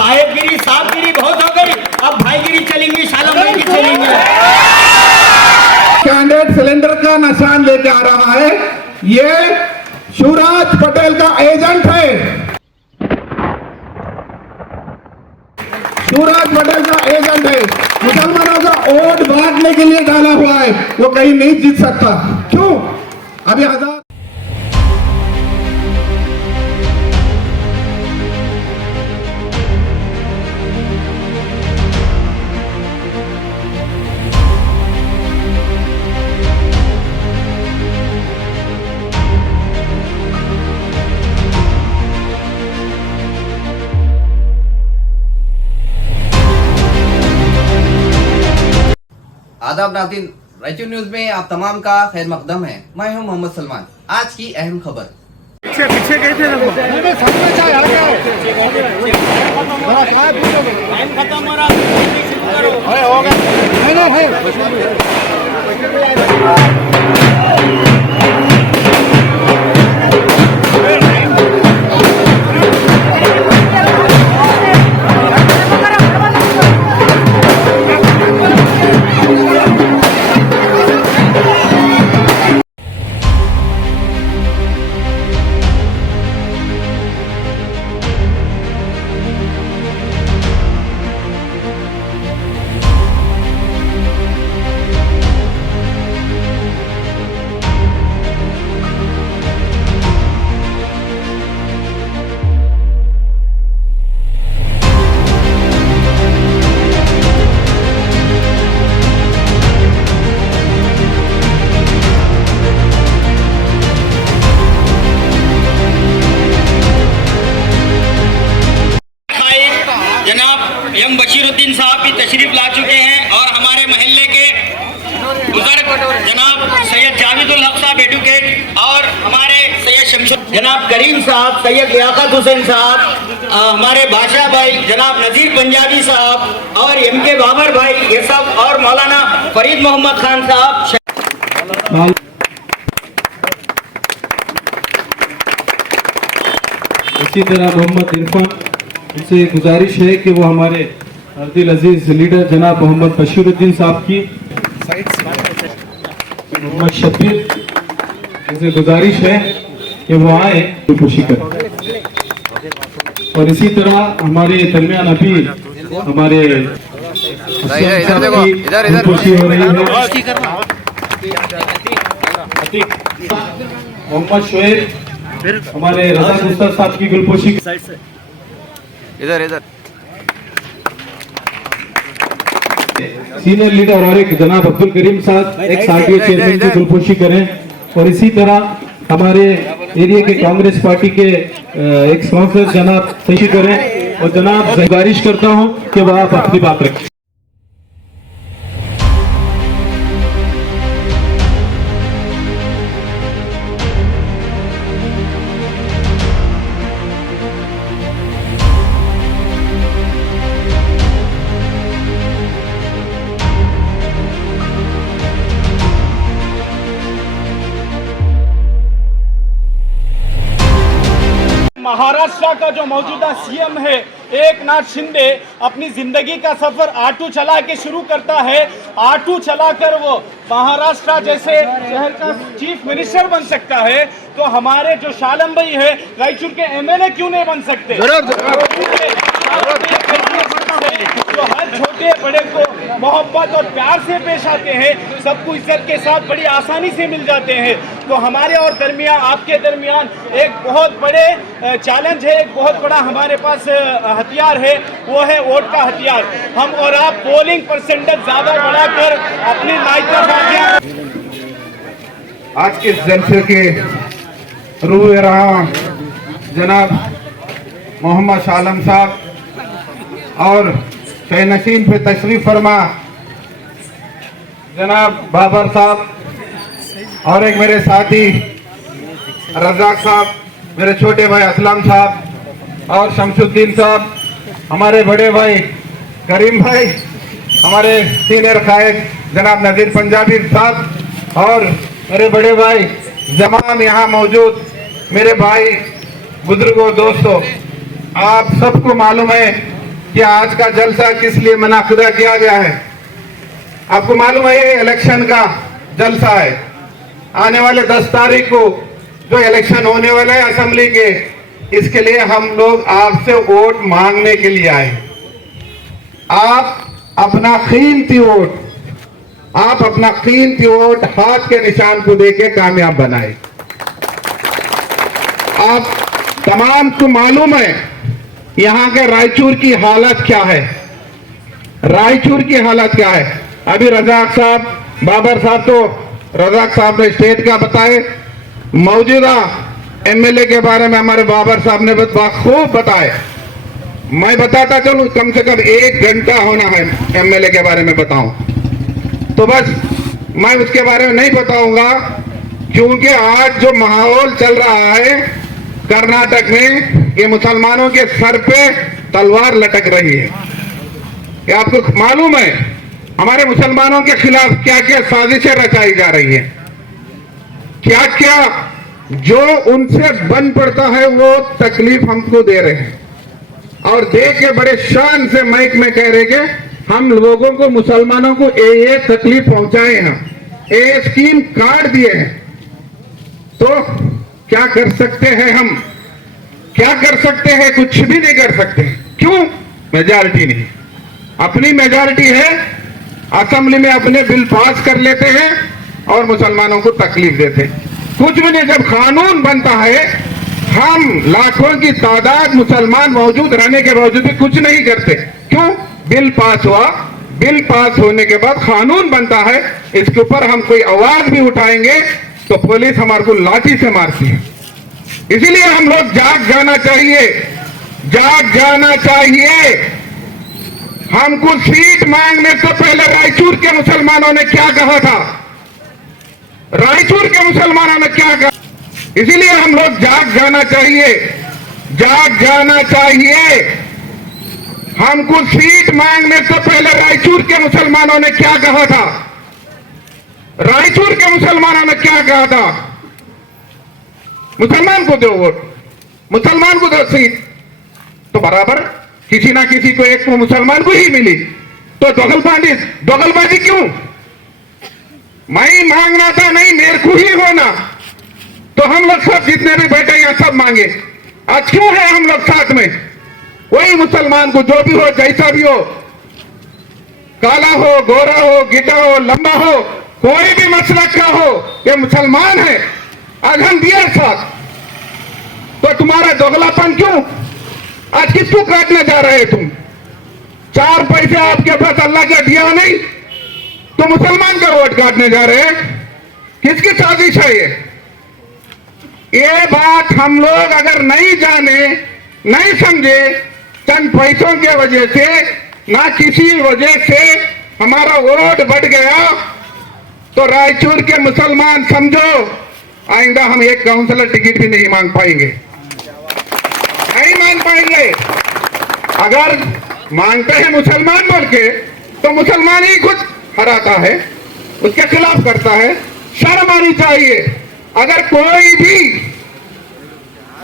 साहेबगिरी साहबगिरी बहुत हो गई, अब भाईगिरी चलेंगी, शालम भाई की चलेंगी। कैंडिडेट सिलेंडर का निशान लेके आ रहा है, ये शिवराज पटेल का एजेंट है, शिवराज पटेल का एजेंट है। मुसलमानों का वोट बांटने के लिए डाला हुआ है, वो कहीं नहीं जीत सकता। क्यों? अभी आजाद आदाब नाज़रीन, रायचूर न्यूज में आप तमाम का खैर मकदम है। मैं हूं मोहम्मद सलमान। आज की अहम खबर। पीछे गए थे ना, जनाब एम बशीरुद्दीन साहब भी तशरीफ ला चुके हैं और हमारे महल्ले के बुजुर्ग जनाब सैयद जावेदुल हक साहब एडवोकेट और हमारे सैयद शमशुद जनाब करीम साहब, सैयद लियाकत हुसैन साहब, हमारे बादशाह भाई जनाब नजीर पंजाबी साहब और एम के बाबर भाई, ये सब और मौलाना फरीद मोहम्मद खान साहब। इसी तरह मोहम्मद इरफान, उनसे गुजारिश है कि वो हमारे अर्दिल अजीज लीडर जनाब मोहम्मद बशीरुद्दीन साहब की, मोहम्मद शबीर, उनसे गुजारिश है कि वो आए तो खुशी करें। और इसी तरह हमारे दरमियान अभी हमारे खुशी हो रही है। मोहम्मद शोएब, हमारे रजा मुस्तफा साहब की गुलपोशी, इधर इधर सीनियर लीडर और एक जनाब अब्दुल करीम साहब एक्स आरटीए चेयरमैन की गुलपोशी करें। और इसी तरह हमारे एरिया के कांग्रेस पार्टी के एक काउंसलर जनाब पेशी करें। और जनाब गुजारिश करता हूं कि वह आप अपनी बात रखें। महाराष्ट्र का जो मौजूदा सीएम है एकनाथ शिंदे अपनी जिंदगी का सफर ऑटो चला के शुरू करता है। ऑटो चलाकर वो महाराष्ट्र जैसे शहर का चीफ मिनिस्टर बन सकता है, तो हमारे जो शालम भाई है रायचूर के एमएलए क्यों नहीं बन सकते? जो हर छोटे बड़े को मोहब्बत और प्यार से पेश आते हैं, सबको इज्जत के साथ बड़ी आसानी से मिल जाते हैं। तो हमारे और दरमियान, आपके दरमियान एक बहुत बड़े चैलेंज है, एक बहुत बड़ा हमारे पास हथियार है, वो है वोट का हथियार। हम और आप पोलिंग परसेंटेज ज्यादा बढ़ाकर अपनी नायिका आज के जलसे के रूह रहा जनाब मोहम्मद शालम साहब और शहनशीन पे तशरीफ फरमा जनाब बाबर साहब और एक मेरे साथी रजाक साहब, मेरे छोटे भाई असलम साहब और शमशुद्दीन साहब, हमारे बड़े भाई करीम भाई, हमारे सीनियर कायद जनाब नजीर पंजाबी साहब और मेरे बड़े भाई जमाम यहाँ मौजूद मेरे भाई बुजुर्गों दोस्तों, आप सबको मालूम है कि आज का जलसा किस लिए मुनाकिदा किया गया है। आपको मालूम है ये इलेक्शन का जलसा है। आने वाले 10 तारीख को जो इलेक्शन होने वाला है असेंबली के, इसके लिए हम लोग आपसे वोट मांगने के लिए आए। आप अपना कीमती वोट हाथ के निशान को देके कामयाब बनाए। आप तमाम को मालूम है यहाँ के रायचूर की हालत क्या है। अभी रजाक साहब, बाबर साहब, तो रजाक साहब ने स्टेट का बताए, मौजूदा एमएलए के बारे में हमारे बाबर साहब ने खूब बताए। मैं बताता चलूं, कम से कम 1 घंटा होना है एमएलए के बारे में बताऊं, तो बस मैं उसके बारे में नहीं बताऊंगा, क्योंकि आज जो माहौल चल रहा है कर्नाटक में, ये मुसलमानों के सर पे तलवार लटक रही है। ये आपको मालूम है हमारे मुसलमानों के खिलाफ क्या क्या साजिशें रचाई जा रही है, क्या क्या जो उनसे बन पड़ता है वो तकलीफ हमको दे रहे हैं, और देख के बड़े शान से माइक में कह रहे कि हम लोगों को, मुसलमानों को ये तकलीफ पहुंचाए हैं, ये स्कीम काट दिए हैं। तो क्या कर सकते हैं हम? क्या कर सकते हैं? कुछ भी नहीं कर सकते। क्यों? मेजॉरिटी नहीं। अपनी मेजॉरिटी है, असेंबली में अपने बिल पास कर लेते हैं और मुसलमानों को तकलीफ देते हैं। कुछ भी नहीं। जब कानून बनता है, हम लाखों की तादाद मुसलमान मौजूद रहने के बावजूद भी कुछ नहीं करते। क्यों? बिल पास हुआ, बिल पास होने के बाद कानून बनता है, इसके ऊपर हम कोई आवाज भी उठाएंगे तो पुलिस हमारे को लाठी से मारती है। इसीलिए हम लोग जाग जाना चाहिए। हमको सीट मांगने से पहले रायचूर के मुसलमानों ने क्या कहा था? इसीलिए हम लोग जाग जाना चाहिए। हमको सीट मांगने से पहले रायचूर के मुसलमानों ने क्या कहा था? मुसलमान को दो वोट, मुसलमान को दो सीट, तो बराबर किसी ना किसी को एक को मुसलमान को ही मिली। तो दोगलबाजी क्यों? मैं मांगना था, नहीं मेरे को ही होना। तो हम लोग सब जितने भी बैठे हैं सब मांगे। आज क्यों है हम लोग साथ में? वही मुसलमान को जो भी हो, जैसा भी हो, काला हो, गोरा हो, गिड्ढा हो, लंबा हो, कोई भी मसलक का हो, ये मुसलमान है। आज हम दिया साथ, तो तुम्हारा दोगलापन क्यों? आज किसको काटने जा रहे तुम? 4 पैसे आपके पास अल्लाह का दिया नहीं, तो मुसलमान का वोट काटने जा रहे हैं। किसकी साजिश है ये बात हम लोग अगर नहीं जाने, नहीं समझे, चंद पैसों के वजह से, ना किसी वजह से हमारा वोट बढ़ गया, तो रायचूर के मुसलमान समझो, आइंदा हम एक काउंसलर टिकट भी नहीं मांग पाएंगे। अगर मांगते हैं मुसलमान बोल के, तो मुसलमान ही खुद हराता है, उसके खिलाफ करता है। शर्म आनी चाहिए। अगर कोई भी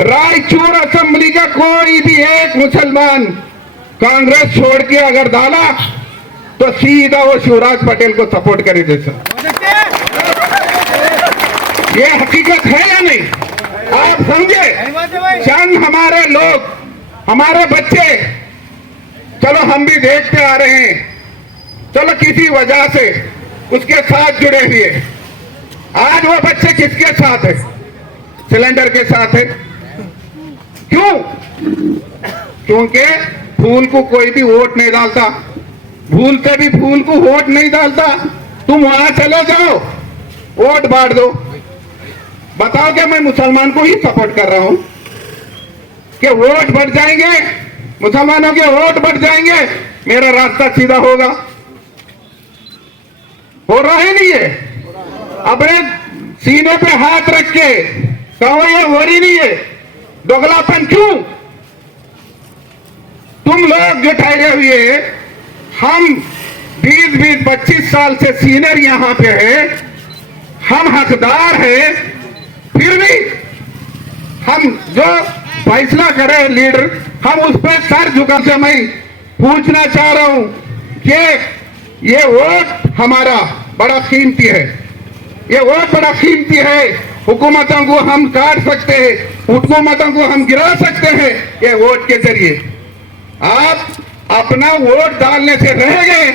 रायचूर असेंबली का कोई भी एक मुसलमान कांग्रेस छोड़ के अगर डाला, तो सीधा वो शिवराज पटेल को सपोर्ट करे। जैसा ये हकीकत है या नहीं? आप समझे? चंद हमारे लोग, हमारे बच्चे, चलो हम भी देखते आ रहे हैं, चलो किसी वजह से उसके साथ जुड़े हुए। आज वो बच्चे किसके साथ है? सिलेंडर के साथ है। क्यों? क्योंकि फूल को कोई भी वोट नहीं डालता, भूल से भी फूल को वोट नहीं डालता। तुम वहां चले जाओ, वोट बांट दो, बताओ कि मैं मुसलमान को ही सपोर्ट कर रहा हूं, कि वोट बढ़ जाएंगे, मुसलमानों के वोट बढ़ जाएंगे, मेरा रास्ता सीधा होगा। हो रहा है नहीं है? अपने सीने पे हाथ रख के कहो ये हो रही नहीं है। दोगलापन क्यों? तुम लोग जो ठहरे हुए, हम 20-25 साल से सीनियर यहां पे है, हम हकदार है, फिर भी हम जो फैसला करे लीडर, हम उस पर सर झुका से मैं पूछना चाह रहा हूं कि ये वोट हमारा बड़ा कीमती है, ये वोट बड़ा कीमती है। हुकूमतों को हम काट सकते हैं, हुकूमतों को हम गिरा सकते हैं ये वोट के जरिए। आप अपना वोट डालने से रह गए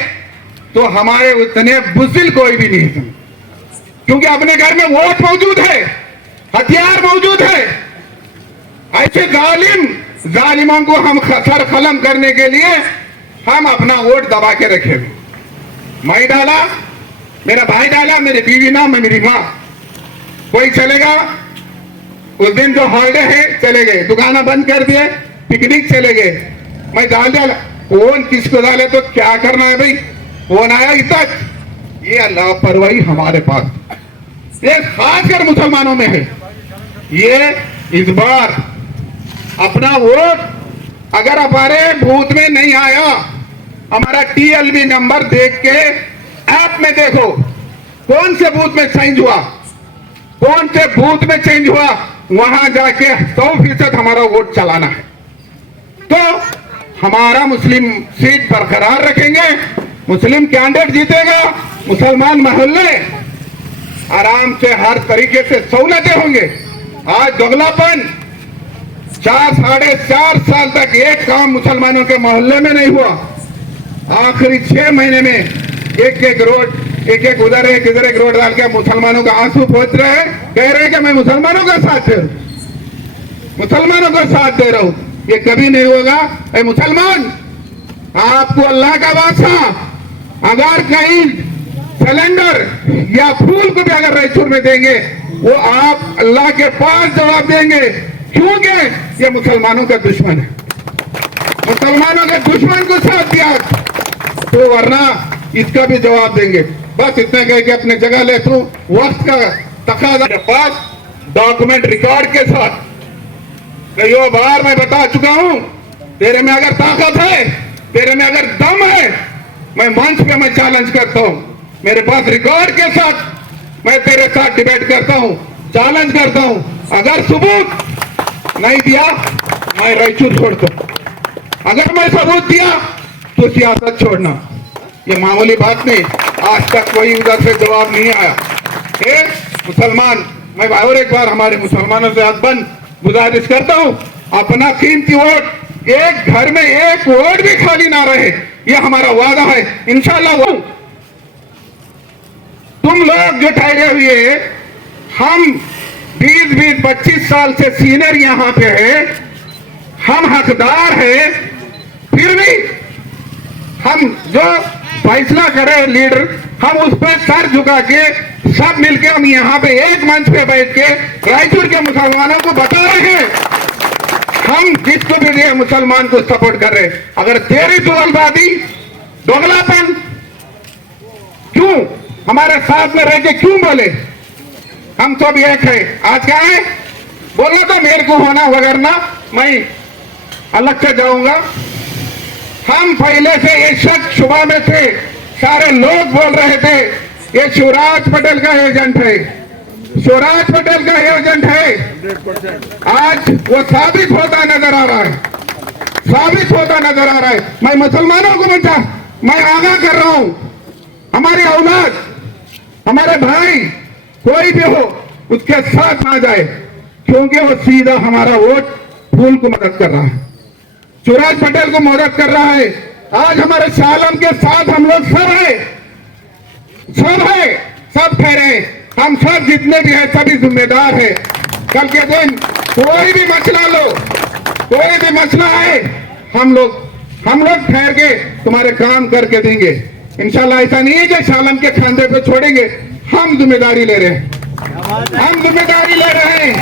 तो हमारे उतने बुज़दिल कोई भी नहीं है, क्योंकि अपने घर में वोट मौजूद है, हथियार मौजूद है। ऐसे जालिमों को हम सर खलम करने के लिए हम अपना वोट दबा के रखे। मैं डाला, मेरा भाई डाला, मेरी बीवी ना, मेरी माँ, कोई चलेगा उस दिन जो हॉलिडे है चले गए, दुकाना बंद कर दिए, पिकनिक चले गए। मैं डाला, फोन किसको डाले तो क्या करना है भाई, फोन आया तक। ये लापरवाही हमारे पास, ये खासकर मुसलमानों में है। ये इस बार अपना वोट अगर हमारे बूथ में नहीं आया, हमारा TLB नंबर देख के ऐप में देखो कौन से बूथ में चेंज हुआ, कौन से बूथ में चेंज हुआ, वहां जाके 100% हमारा वोट चलाना है। तो हमारा मुस्लिम सीट बरकरार रखेंगे, मुस्लिम कैंडिडेट जीतेगा, मुसलमान मोहल्ले आराम से हर तरीके से सहूलतें होंगे। आज दोगलापन 4-4.5 साल तक एक काम मुसलमानों के मोहल्ले में नहीं हुआ। आखिरी 6 महीने में एक रोड, एक उधर एक इधर एक रोड डाल के मुसलमानों का आंसू पोंछ रहे हैं, कह रहे हैं कि मैं मुसलमानों का साथ दे रहा हूं, मुसलमानों का साथ दे रहा हूं। ये कभी नहीं होगा। ए मुसलमान, आपको अल्लाह का वास्ता, अगर कहीं सिलेंडर या फूल को भी अगर रायचूर में देंगे, वो आप अल्लाह के पास जवाब देंगे, क्योंकि ये मुसलमानों का दुश्मन है। मुसलमानों के दुश्मन को साथ दिया तो वरना इसका भी जवाब देंगे। बस इतना कह के अपने जगह ले तू, वक्त का तकाजा के पास डॉक्यूमेंट रिकॉर्ड के साथ कई बार मैं बता चुका हूं, तेरे में अगर ताकत है, तेरे में अगर दम है, मैं मंच पे मैं चैलेंज करता हूं, मेरे पास रिकॉर्ड के साथ मैं तेरे साथ डिबेट करता हूं, चैलेंज करता हूं। अगर सबूत नहीं दिया मैं रायचूर छोड़ता हूं, अगर मैं सबूत दिया तो सियासत छोड़ना। ये मामूली बात नहीं, आज तक कोई उधर से जवाब नहीं आया। मुसलमान, मैं और एक बार हमारे मुसलमानों से हाथ बंद गुजारिश करता हूं, अपना कीमती वोट, एक घर में एक वोट भी खाली ना रहे, ये हमारा वादा है। इंशाल्लाह वो तुम लोग जो ठहरे हुए, हम 20-25 साल से सीनियर यहां पे है, हम हकदार है, फिर भी हम जो फैसला करे लीडर, हम उस पर सर झुका के सब मिलके हम यहाँ पे एक मंच पे बैठ के रायचूर के मुसलमानों को बता रहे हैं, हम जिसको भी दिए मुसलमान को सपोर्ट कर रहे। अगर तेरी दुगलबाजी, दोगलापन, क्यों हमारे साथ में रह के क्यों बोले, हम सब एक है। आज क्या है, बोला तो मेरे को होना वगैरह मैं अलग से जाऊंगा। हम पहले से ये शक शुबा में थे, सारे लोग बोल रहे थे ये शिवराज पटेल का एजेंट है, शिवराज पटेल का एजेंट है। आज वो साबित होता नजर आ रहा है, साबित होता नजर आ रहा है। मैं मुसलमानों को मैं आगाह कर रहा हूं, हमारी औलाद, हमारे भाई कोई भी हो उसके साथ ना जाए, क्योंकि वो सीधा हमारा वोट फूल को मदद कर रहा है, शिवराज पटेल को मदद कर रहा है। आज हमारे शालम के साथ हम लोग सब है, सब ठहरे, हम सब जितने भी हैं सभी जिम्मेदार है। कल के दिन कोई भी मसला लो, कोई भी मसला है, हम लोग ठहर के तुम्हारे काम करके देंगे इंशाल्लाह। ऐसा नहीं है कि शालम के खांधे पे छोड़ेंगे, हम जिम्मेदारी ले रहे हैं, हम जिम्मेदारी ले रहे हैं।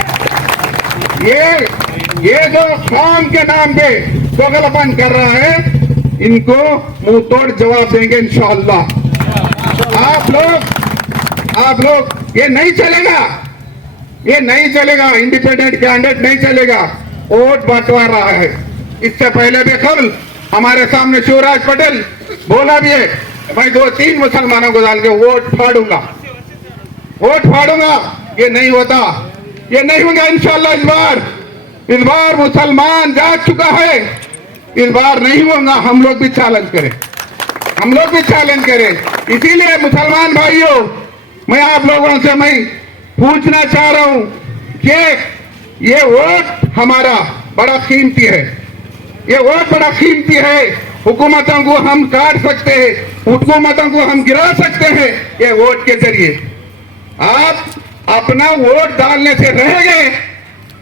ये जो कौम के नाम पे दोगलापन कर रहा है, इनको मुंह तोड़ जवाब देंगे इंशाअल्लाह। आप लोग ये नहीं चलेगा, ये नहीं चलेगा, इंडिपेंडेंट कैंडिडेट नहीं चलेगा, वोट बंटवा रहा है। इससे पहले भी कल हमारे सामने शिवराज पटेल बोला भी है, मैं 2-3 मुसलमानों को डाल के वोट फाड़ूंगा, वोट फाड़ूंगा। ये नहीं होता, ये नहीं होगा इंशाअल्लाह। इस बार मुसलमान जाग चुका है, इस बार नहीं होगा, हम लोग भी चैलेंज करें, हम लोग भी चैलेंज करें। इसीलिए मुसलमान भाइयों, मैं आप लोगों से मैं पूछना चाह रहा हूं कि ये वोट हमारा बड़ा कीमती है, ये वोट बड़ा कीमती है। हुकूमतों को हम काट सकते हैं, हुकूमतों को हम गिरा सकते हैं ये वोट के जरिए। आप अपना वोट डालने से रह गए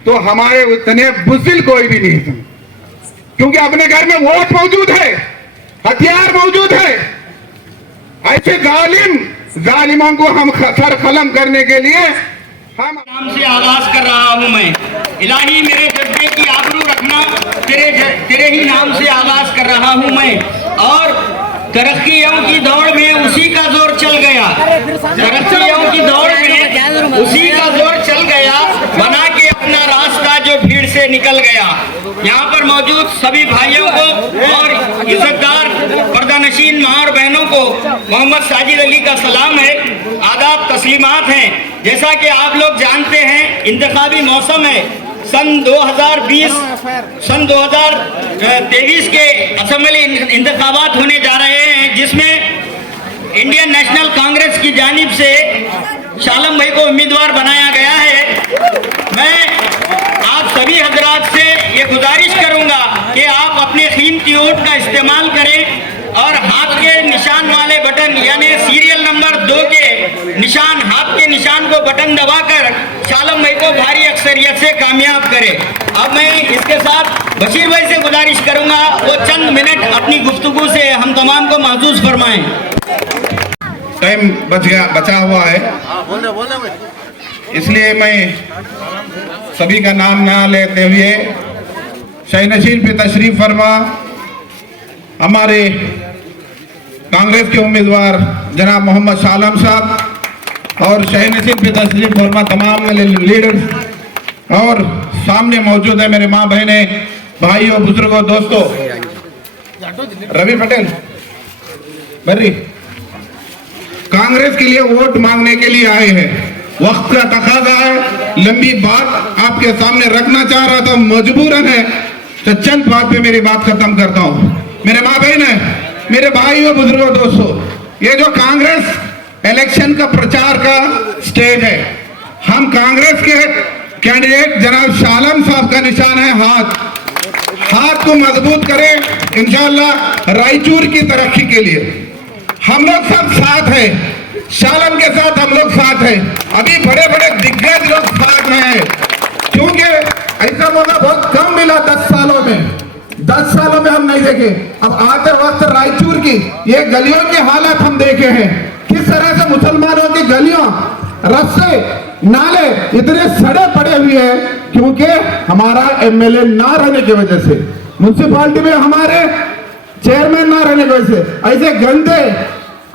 तो हमारे उतने बुज़दिल कोई भी नहीं है, क्योंकि अपने घर में वोट मौजूद है, हथियार मौजूद है। ऐसे जालिमों को हम सर कलम करने के लिए हम नाम से आगाज कर रहा हूं मैं। इलाही मेरे जज्बे की आबरू रखना, तेरे ही नाम से आगाज कर रहा हूं मैं। और तरक्कियों की दौड़ में उसी का जोर चल गया, तरक्कियों की दौड़ में उसी का जोर चल गया, बना के अपना रास्ता जो भीड़ से निकल गया। यहाँ पर मौजूद सभी भाइयों को और इज्जतदार पर्दानशीन माँ और बहनों को मोहम्मद साजिद अली का सलाम है, आदाब तस्लीमात हैं। जैसा कि आप लोग जानते हैं, इंतखाबी मौसम है। सन 2023 के असेंबली इंतखाबात होने जा रहे हैं, जिसमें इंडियन नेशनल कांग्रेस की जानिब से शालम भाई को उम्मीदवार बनाया गया है। मैं आप सभी हजरात से ये गुजारिश करूंगा कि आप अपने कीमती वोट का इस्तेमाल करें और हाथ के निशान वाले बटन यानी सीरियल नंबर 2 के निशान, हाथ के निशान को बटन दबाकर शालम भाई को भारी अक्सरियत से कामयाब करें। अब मैं इसके साथ बशीर भाई से गुजारिश करूंगा वो चंद मिनट अपनी गुफ्तगू से हम तमाम को महसूस फरमाएं। टाइम बचा हुआ है, इसलिए मैं सभी का नाम ना लेते हुए शहीनशीन पे तशरीफ फरमा हमारे कांग्रेस के उम्मीदवार जनाब मोहम्मद शालम साहब और शहीनशीन पे तशरीफ फरमा तमाम लीडर्स और सामने मौजूद है मेरे माँ बहने, भाइयों, बुजुर्गों, दोस्तों। रवि पटेल बर्री कांग्रेस के लिए वोट मांगने के लिए आए हैं। वक्त का तकाजा है, लंबी बात आपके सामने रखना चाह रहा था, मजबूरन है, तो चंद बात पे मेरी बात खत्म करता हूँ। मेरे माँ बहन है, मेरे भाइयों, बुजुर्गों, दोस्तों, ये जो कांग्रेस इलेक्शन का प्रचार का स्टेज है, हम कांग्रेस के कैंडिडेट जनाब शालम साहब का निशान है हाथ को मजबूत करें इंशाअल्लाह रायचूर की तरक्की के लिए। हम लोग सब साथ हैं, शालम के साथ हम लोग साथ हैं। अभी बड़े बड़े दिग्गज लोग साथ में हैं, क्योंकि ऐसा मौका बहुत कम मिला 10 सालों में। 10 सालों में हम नहीं देखे। अब आते वक्त रायचूर की ये गलियों की हालत हम देखे हैं, किस तरह से मुसलमानों की गलियों, रास्ते, नाले इतने सड़े पड़े हुए हैं, क्योंकि हमारा एमएलए ना रहने की वजह से, म्युनिसिपालिटी में हमारे चेयरमैन ना रहने की वजह से ऐसे गंदे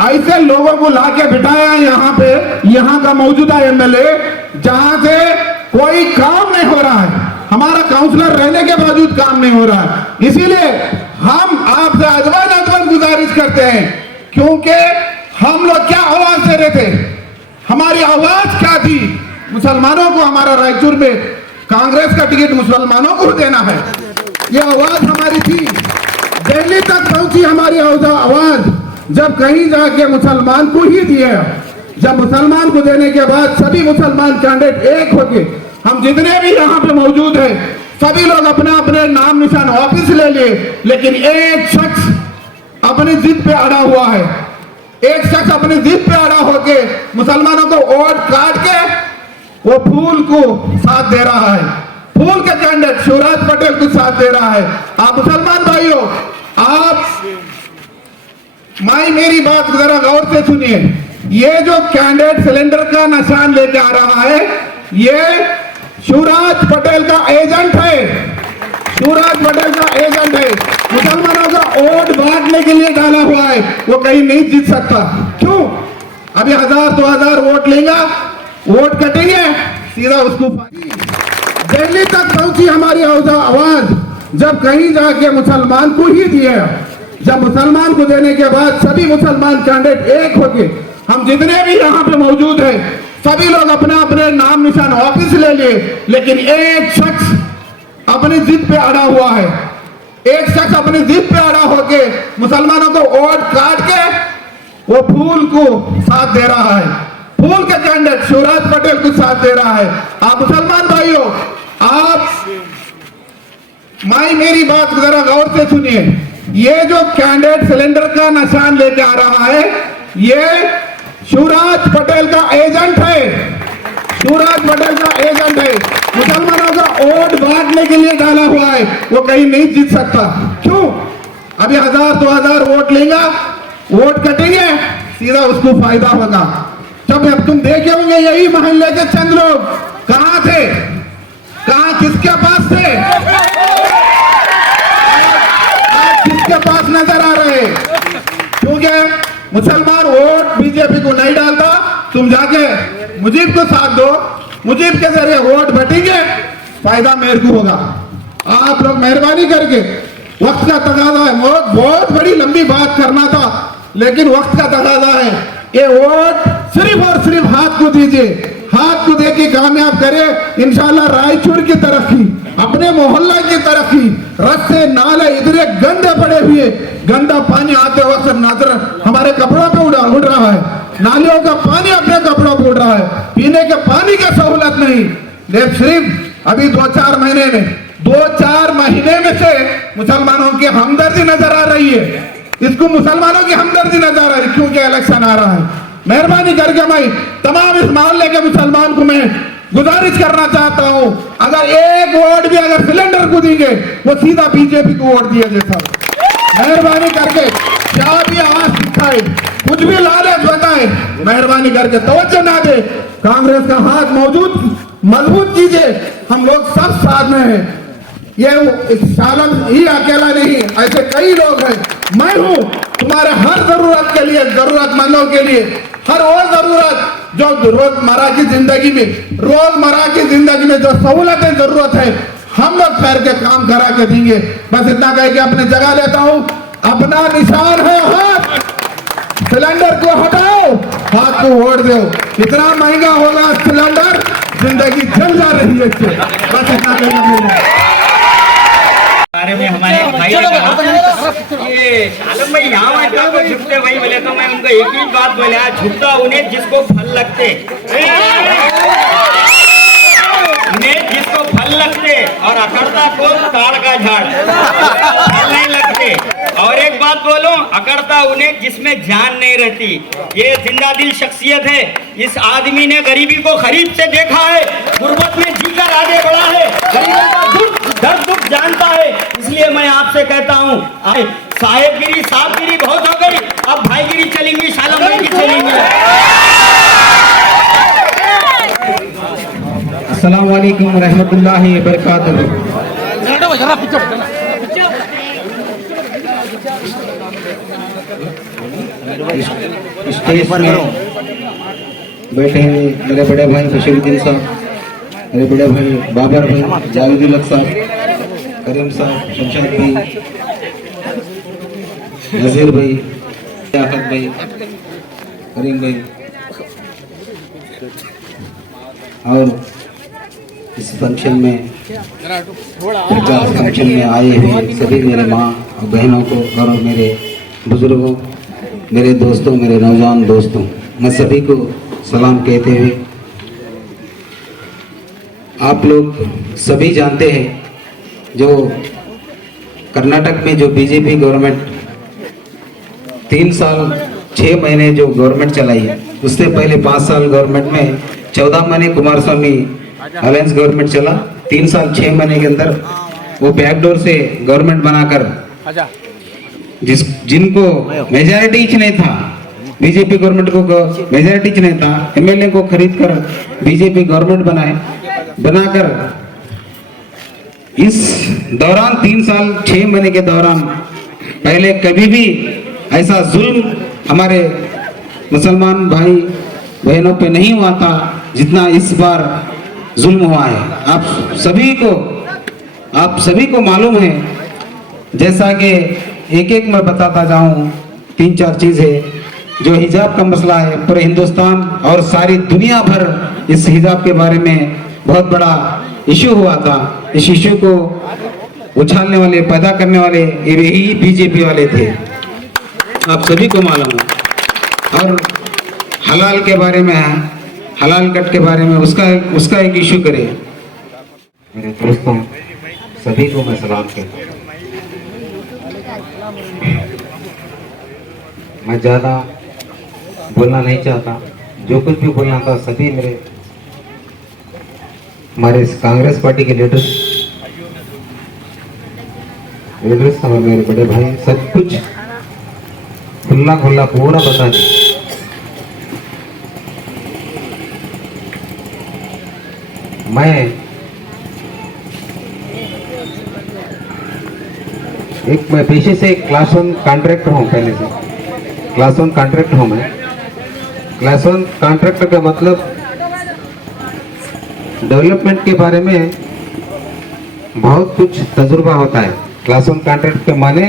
ऐसे लोगों को लाके बिठाया यहाँ पे, यहाँ का मौजूदा एमएलए, जहां से कोई काम नहीं हो रहा है, हमारा काउंसलर रहने के बावजूद काम नहीं हो रहा है। इसीलिए हम आपसे अजवन गुजारिश करते हैं, क्योंकि हम लोग क्या आवाज दे रहे थे, हमारी आवाज क्या थी, मुसलमानों को हमारा रायचूर में कांग्रेस का टिकट मुसलमानों को देना है, ये आवाज हमारी थी। दिल्ली तक पहुंची हमारी आवाज, जब कहीं जाके मुसलमान को ही दिया, जब मुसलमान को देने के बाद सभी मुसलमान कैंडिडेट एक होके, हम जितने भी यहाँ पे मौजूद हैं, सभी लोग अपने अपने नाम निशान वापिस ले लिए, लेकिन एक शख्स अपनी जिद पे अड़ा हुआ है, एक शख्स अपनी जिद पे अड़ा होके मुसलमानों को वोट काट के वो फूल को साथ दे रहा है, फूल के कैंडिडेट शिवराज पटेल को साथ दे रहा है। आप मुसलमान भाइयों, आप मेरी बात जरा गौर से सुनिए। ये जो कैंडिडेट सिलेंडर का निशान लेके आ रहा है, ये शिवराज पटेल का एजेंट है, शिवराज पटेल का एजेंट है। मुसलमानों का वोट बांटने के लिए डाला हुआ है, वो कहीं नहीं जीत सकता। क्यों? अभी 1000-2000 वोट लेगा, वोट कटेंगे, सीधा उसको दिल्ली तक पहुंची हमारी आवाज, जब कहीं जाके मुसलमान को ही दिया, जब मुसलमान को देने के बाद सभी मुसलमान कैंडिडेट एक होके, हम जितने भी यहाँ पे मौजूद हैं, सभी लोग अपने अपने नाम निशान वापिस ले लिए, लेकिन एक शख्स अपनी जिद पे अड़ा हुआ है, एक शख्स अपनी जिद पे अड़ा होके मुसलमानों को वोट काट के वो फूल को साथ दे रहा है, फूल के कैंडिडेट शिवराज पटेल को साथ दे रहा है। आप मुसलमान भाइयों, आप मेरी बात जरा गौर से सुनिए। ये जो कैंडिडेट सिलेंडर का निशान लेके आ रहा है, ये शिवराज पटेल का एजेंट है, शिवराज पटेल का एजेंट है। मुसलमानों का वोट बांटने के लिए डाला हुआ है, वो कहीं नहीं जीत सकता। क्यों? अभी 1000-2000 वोट लेगा, वोट कटेंगे, सीधा उसको फायदा होगा। जब अब तुम देखे होंगे यही मोहल्ले के चंद लोग कहां थे, कहां किसके पास थे, किसके पास नजर आ रहे? क्योंकि मुसलमान वोट बीजेपी को नहीं डालता, तुम जाके मुजीब को साथ दो, मुजीब के जरिए वोट बटेंगे, फायदा मेरे को होगा। आप लोग मेहरबानी करके, वक्त का तकाजा है, बहुत बड़ी लंबी बात करना था लेकिन वक्त का तकाजा है। ये वोट सिर्फ और सिर्फ हाथ को दीजिए, हाथ को देके कामयाब करे। इंशाल्लाह रायचूर की तरक्की, अपने मोहल्ला की तरक्की, रास्ते नाले इधर गंदे पड़े हुए, गंदा पानी आते वक्त नजर हमारे कपड़ों पे उड़ रहा है, नालियों का पानी अपने कपड़ों पे उड़ रहा है, पीने के पानी की सहूलत नहीं। लेकिन सिर्फ अभी 2-4 महीने में, 2-4 महीने में से मुसलमानों की हमदर्दी नजर आ रही है। इसको मुसलमानों की हमदर्दी नजर आ रही है क्योंकि इलेक्शन आ रहा है। मेहरबानी करके मैं तमाम इस मोहल्ले के मुसलमान को मैं गुजारिश करना चाहता हूं, अगर एक वोट भी अगर सिलेंडर को देंगे वो सीधा बीजेपी को वोट दिया जैसा। मेहरबानी करके क्या भी आवाज दिखाए, कुछ भी लालच बताए, मेहरबानी करके तवज्जो ना दे। कांग्रेस का हाथ मजबूत कीजिए, हम लोग सब साथ में हैं। ये सालम ही अकेला नहीं, ऐसे कई लोग हैं। मैं हूं तुम्हारे हर जरूरत के लिए, जरूरतमंदों के लिए, हर वो जरूरत जो रोजमर्रा की जिंदगी में जो सहूलतें जरूरत है, हम लोग ठहर के काम करा के देंगे। बस इतना कह के अपने जगह लेता हूं। अपना निशान है हाथ, सिलेंडर को हटाओ, हाथ को वोट दो। इतना महंगा होगा सिलेंडर, जिंदगी जल जा रही है इससे। बस इतना कहना बारे में हमारे भाई ने कहा ये आलम भाई यहाँ को झुकते भाई बोले तो मैं उनको एक ही बात बोला, झुकता उन्हें जिसको फल लगते, उन्हें जिसको फल लगते और अकड़ता को ताड़ का झाड़, फल नहीं लगते। और एक बात बोलूं, अकड़ता उन्हें जिसमें जान नहीं रहती। ये जिंदा दिल शख्सियत है। इस आदमी ने गरीबी को करीब से देखा है, गुर्बत में जीकर आगे बढ़ा है, गरीबों का दर्द दुख जानता है। इसलिए मैं आपसे कहता हूँ, साहेबगिरी साहबगिरी बहुत हो गई, अब भाईगिरी चलेंगी, सालम भाई की चलेंगी। अस्सलाम वालेकुम रहमतुल्लाहि व बरकातहू। स्टेज पर बैठे हैं मेरे बड़े भाई बशीरुद्दीन साहब, मेरे बड़े भाई बाबर भाई, जावेद उल साहब, करीम साहब, शमशाद भाई, नजीर भाई, आफत भाई, करीम भाई, और इस फंक्शन में आए हुए सभी मेरे माँ और बहनों को और मेरे बुजुर्गों, मेरे दोस्तों, मेरे नौजवान दोस्तों, मैं सभी को सलाम कहते हुए, आप लोग सभी जानते हैं जो कर्नाटक में जो बीजेपी गवर्नमेंट 3 साल 6 महीने जो गवर्नमेंट चलाई है, उससे पहले 5 साल गवर्नमेंट में 14 महीने कुमार स्वामी अलायंस गवर्नमेंट चला। 3 साल 6 महीने के अंदर वो बैकडोर से गवर्नमेंट बनाकर जिनको मेजॉरिटी नहीं था, बीजेपी गवर्नमेंट को मेजॉरिटी नहीं था, एमएलए को खरीद कर बीजेपी गवर्नमेंट बनाकर इस दौरान 3 साल 6 महीने के दौरान पहले कभी भी ऐसा जुल्म हमारे मुसलमान भाई बहनों पे नहीं हुआ था जितना इस बार जुल्म हुआ है। आप सभी को मालूम है, जैसा कि एक मैं बताता जाऊं, 3-4 चीजें जो हिजाब का मसला है, पूरे हिंदुस्तान और सारी दुनिया भर इस हिजाब के बारे में बहुत बड़ा इशू हुआ था। इस इशू को उछालने वाले, पैदा करने वाले यही बीजेपी वाले थे, आप सभी को मालूम है। और हलाल के बारे में, हलाल कट के बारे में उसका एक इशू करे। मेरे दोस्तों सभी को मैं सलाम कहता हूँ। मैं ज़्यादा बोलना नहीं चाहता, जो कुछ भी बोलना था सभी हमारे कांग्रेस पार्टी के लीडर्स और मेरे बड़े भाई सब कुछ खुला पूरा बता दी। मैं पेशे से क्लास 1 कॉन्ट्रैक्टर हूँ, पहले से क्लास 1 कॉन्ट्रैक्टर हूँ मैं। क्लास 1 कॉन्ट्रैक्टर का मतलब डेवलपमेंट के बारे में बहुत कुछ तजुर्बा होता है। क्लास 1 कॉन्ट्रैक्ट के माने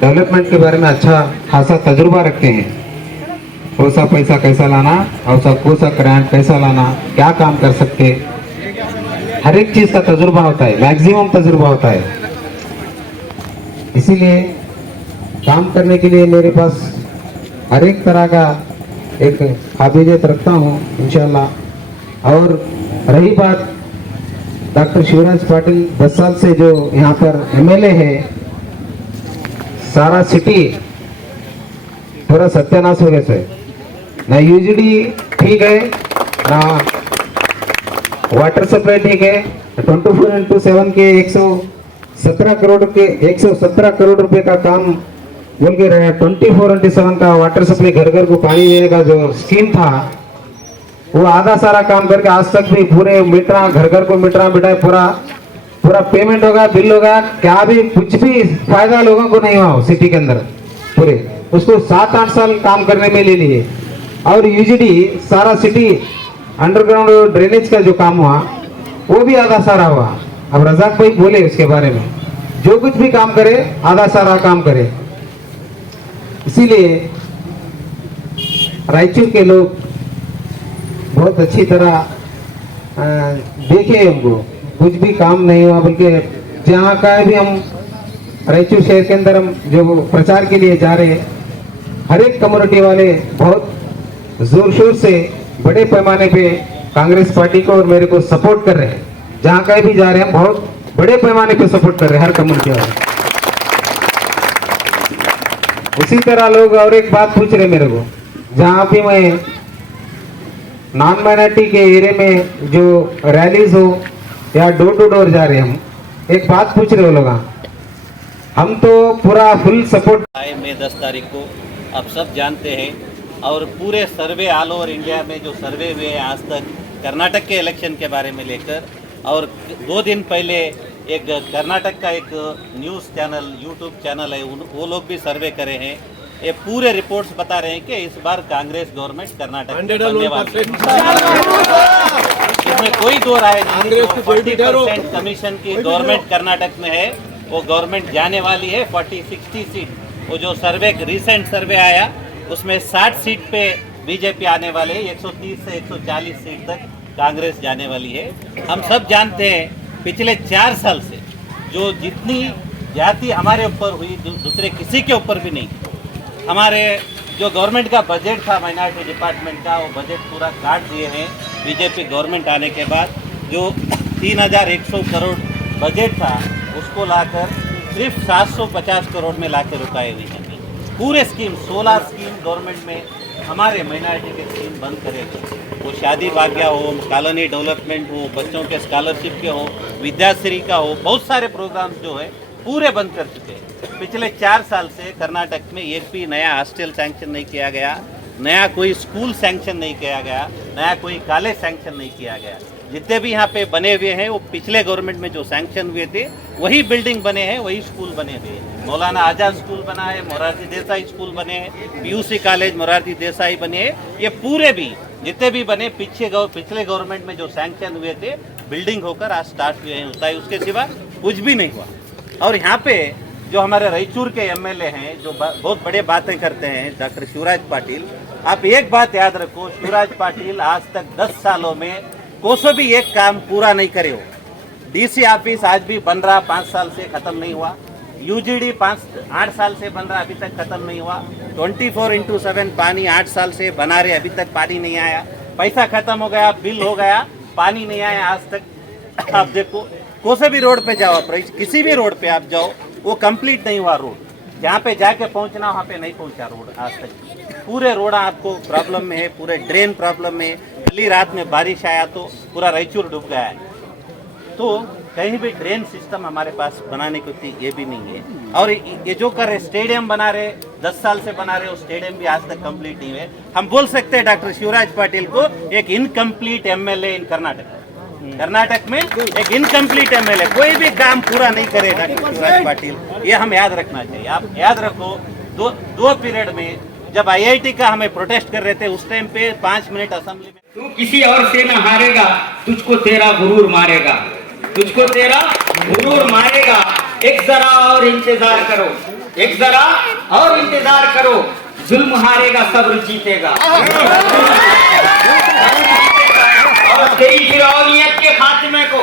डेवलपमेंट के बारे में अच्छा खासा तजुर्बा रखते हैं। कौन सा पैसा कैसा लाना और कौन सा ग्रांट कैसा लाना, क्या काम कर सकते, हर एक चीज़ का तजुर्बा होता है, मैक्सिमम तजुर्बा होता है। इसीलिए काम करने के लिए मेरे पास हर एक तरह का एक काबिलियत रखता हूँ इंशाल्लाह। और रही बात डॉक्टर शिवराज पाटिल 10 साल से जो यहाँ पर एमएलए है, सारा सिटी पूरा सत्यानाश हो गया से, ना यूजीडी ठीक है, ना वाटर सप्लाई ठीक है। 24x7 के 117 करोड़ रुपए का काम बोल के रहे। 24x7 का वाटर सप्लाई, घर घर को पानी देने का जो स्कीम था, वो आधा सारा काम करके आज तक भी पूरे मीटरा, घर घर को मीटरा बिठाए, पूरा पेमेंट होगा, बिल होगा, क्या भी कुछ भी फायदा लोगों को नहीं हुआ सिटी के अंदर पूरे। उसको 7-8 साल काम करने में ले लिए। और यूजीडी सारा सिटी अंडरग्राउंड ड्रेनेज का जो काम हुआ वो भी आधा सारा हुआ। अब रजाक भाई बोले उसके बारे में, जो कुछ भी काम करे आधा सारा काम करे। इसीलिए रायचूर के लोग बहुत अच्छी तरह देखे हमको, कुछ भी काम नहीं हुआ, बल्कि जहाँ का भी हम रायचूर शहर के अंदर हम जो प्रचार के लिए जा रहे हैं, हर एक कम्युनिटी वाले बहुत जोर शोर से बड़े पैमाने पे कांग्रेस पार्टी को और मेरे को सपोर्ट कर रहे हैं। जहाँ कहीं भी जा रहे हैं बहुत बड़े पैमाने पे सपोर्ट कर रहे हैं हर कम्युनिटी वाले। उसी तरह लोग और एक बात पूछ रहे मेरे को, जहाँ भी मैं नॉन माइनॉरिटी के एरिया में जो रैलीज हो या डोर टू डोर जा रहे हैं, हम एक बात पूछ रहे हो लोग, हम तो पूरा फुल सपोर्ट आए मई 10 तारीख को आप सब जानते हैं। और पूरे सर्वे ऑल ओवर इंडिया में जो सर्वे हुए हैं आज तक कर्नाटक के इलेक्शन के बारे में लेकर, और 2 दिन पहले एक कर्नाटक का एक न्यूज़ चैनल, यूट्यूब चैनल है, वो लोग भी सर्वे करे हैं। ये पूरे रिपोर्ट्स बता रहे हैं कि इस बार कांग्रेस गवर्नमेंट कर्नाटक में बनने वाली है। इसमें कोई दो राय नहीं। 40% कमीशन की गवर्नमेंट कर्नाटक में है, वो गवर्नमेंट जाने वाली है। 40-60 सीट, वो जो सर्वे रिसेंट सर्वे आया उसमें 60 सीट पे बीजेपी आने वाले है, 130 से 140 सीट तक कांग्रेस जाने वाली है। हम सब जानते हैं पिछले 4 साल से जो जितनी जाति हमारे ऊपर हुई, दूसरे किसी के ऊपर भी नहीं। हमारे जो गवर्नमेंट का बजट था माइनॉरिटी डिपार्टमेंट का, वो बजट पूरा काट दिए हैं बीजेपी गवर्नमेंट आने के बाद। जो 3100 करोड़ बजट था उसको लाकर सिर्फ 750 करोड़ में लाकर रुकाए हुई हैं। पूरे स्कीम 16 स्कीम गवर्नमेंट में हमारे माइनॉरिटी के स्कीम बंद करेगी। वो शादी भाग्य हो, कॉलोनी डेवलपमेंट हो, बच्चों के स्कॉलरशिप के हो, विद्याश्री का हो, बहुत सारे प्रोग्राम्स जो है पूरे बंद कर चुके हैं। पिछले 4 साल से कर्नाटक में एक भी नया हॉस्टल सैंक्शन नहीं किया गया, नया कोई स्कूल सैंक्शन नहीं किया गया, नया कोई कॉलेज सैंक्शन नहीं किया गया। जितने भी यहाँ पे बने हुए हैं वो पिछले गवर्नमेंट में जो सैंक्शन हुए थे वही बिल्डिंग बने हैं, वही स्कूल बने हुए हैं। मौलाना आज़ाद स्कूल बना है, मोरारजी देसाई स्कूल बने हैं, पीयूसी कॉलेज मोरारजी देसाई बने हैं। ये पूरे भी जितने भी बने पिछले गवर्नमेंट में जो सैंक्शन हुए थे बिल्डिंग होकर आज स्टार्ट हुए हैं, होता है, उसके सिवा कुछ भी नहीं हुआ। और यहाँ पे जो हमारे रायचूर के एमएलए हैं जो बहुत बड़े बातें करते हैं, डॉक्टर शिवराज पाटिल, आप एक बात याद रखो, शिवराज पाटिल आज तक 10 सालों में कोसों भी एक काम पूरा नहीं करे हो। डीसी ऑफिस आज भी बन रहा, 5 साल से खत्म नहीं हुआ। यूजीडी 8 साल से बन रहा, अभी तक खत्म नहीं हुआ। 24/7 पानी 8 साल से बना रहे, अभी तक पानी नहीं आया। पैसा खत्म हो गया, बिल हो गया, पानी नहीं आया आज तक। आप देखो, कोसे भी रोड पे जाओ, किसी भी रोड पे आप जाओ, वो कंप्लीट नहीं हुआ रोड। जहाँ पे जाके पहुँचना वहाँ पे नहीं पहुँचा रोड आज तक। पूरे रोड आपको प्रॉब्लम में है, पूरे ड्रेन प्रॉब्लम में। कल रात में बारिश आया तो पूरा रायचूर डूब गया है। तो कहीं भी ड्रेन सिस्टम हमारे पास बनाने को थी, ये भी नहीं है। और ये जो कर रहे, स्टेडियम बना रहे, 10 साल से बना रहे, वो स्टेडियम भी आज तक कंप्लीट नहीं हुए। हम बोल सकते हैं डॉक्टर शिवराज पाटिल को एक इनकम्प्लीट एमएलए इन कर्नाटक में एक इनकम्प्लीट एमएलए, कोई भी काम पूरा नहीं करे डॉक्टर शिवराज पाटिल, ये हम याद रखना चाहिए। आप याद रखो, दो पीरियड में जब आईआईटी का हमें प्रोटेस्ट कर रहे थे, उस टाइम पे 5 मिनट असेंबली में, तू किसी और से न हारेगा, तुझको तेरा गुरूर मारेगा, तुझको तेरा गुरूर मारेगा। एक जरा और इंतजार करो, एक जरा और इंतजार करो, जुल्म हारेगा, सब्र जीतेगा। और तेरी फिरौनियत के खात्मे को,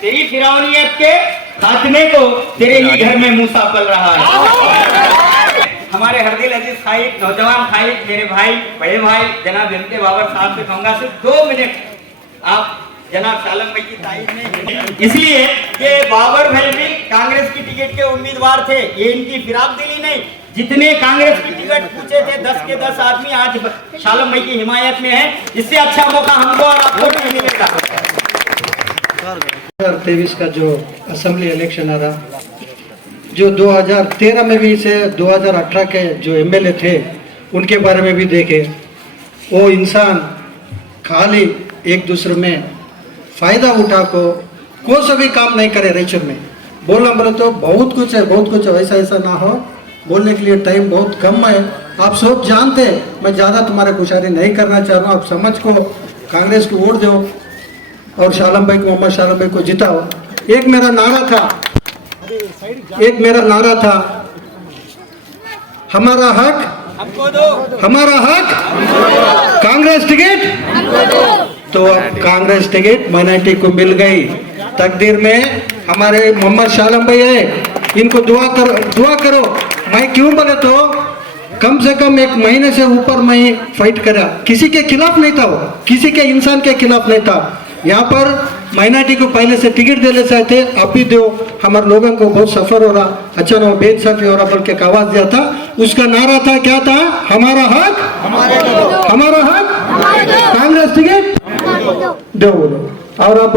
तेरी फिरौनियत के खात्मे को तेरे ही घर में मूसा पल रहा है। हमारे हरदिल अजीज खाइद, नौजवान खाइद, मेरे भाई, बड़े भाई जनाब एमके बाबर साहब से कहूंगा सिर्फ 2 मिनट आप जनाब सालम भाई की तारीफ में, इसलिए ये बाबर भाई भी कांग्रेस की टिकट के उम्मीदवार थे, ये इनकी फिराकदिली नहीं। जितने कांग्रेस की टिकट पूछे थे 10 के 10 आदमी आज सालम भाई की हिमायत में है। इससे अच्छा मौका हमको और आपको नहीं मिलेगा। 2023 का जो असेंबली इलेक्शन आ रहा, जो 2013 में भी से 2018 के जो एमएलए थे उनके बारे में भी देखे, वो इंसान खाली एक दूसरे में फायदा उठा को सभी काम नहीं करे। रायचूर में बोलना बोले तो बहुत कुछ है, बहुत कुछ है, ऐसा ऐसा ना हो, बोलने के लिए टाइम बहुत कम है। आप सब जानते हैं, मैं ज़्यादा तुम्हारे कुशारी नहीं करना चाह रहा हूँ। आप समझ को कांग्रेस को वोट दो और शालम भाई को, मोहम्मद शालम भाई को जिताओ। एक मेरा नारा था, हमारा हक हमको दो, हमारा हक कांग्रेस टिकट। तो अब कांग्रेस टिकट माइनॉरिटी को मिल गई। तकदीर में हमारे मोहम्मद शालम भाई है, इनको दुआ करो। मैं क्यों बोले तो कम से कम 1 महीने से ऊपर मैं फाइट करा, किसी के खिलाफ नहीं था, वो किसी के इंसान के खिलाफ नहीं था। यहाँ पर माइनॉरिटी को पहले से टिकट देने से थे, आप ही दो, हमारे लोगों को बहुत सफर हो रहा, अच्छा ना बेइंसाफी हो रहा, बल्कि एक आवाज दिया था। उसका नारा था, क्या था? हमारा हक, हमारा हक कांग्रेस टिकट दो। और अब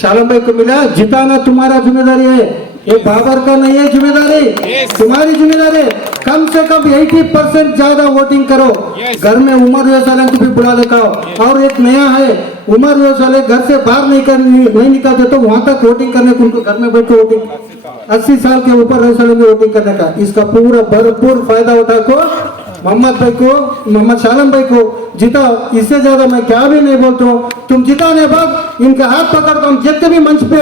शालम भाई को मिला, जिताना तुम्हारा जिम्मेदारी है, ये बाबर का नहीं है जिम्मेदारी, तुम्हारी जिम्मेदारी है। कम से कम 80% ज्यादा वोटिंग करो। घर में उमर व्यवसाय को भी बुला लेकर आओ। और एक नया है, उमर व्यवसाय घर से बाहर नहीं निकालते तो वहां तक वोटिंग करने को, उनको घर में बैठ के वोटिंग 80 साल के ऊपर व्यवसाय में वोटिंग करने का। इसका पूरा भरपूर फायदा उठा को मोहम्मद भाई को, मोहम्मद शालम भाई को जिताओ। इससे ज्यादा मैं क्या भी नहीं बोलता हूँ। तुम जिताने बाद इनका हाथ पकड़ कर, जितने भी मंच पे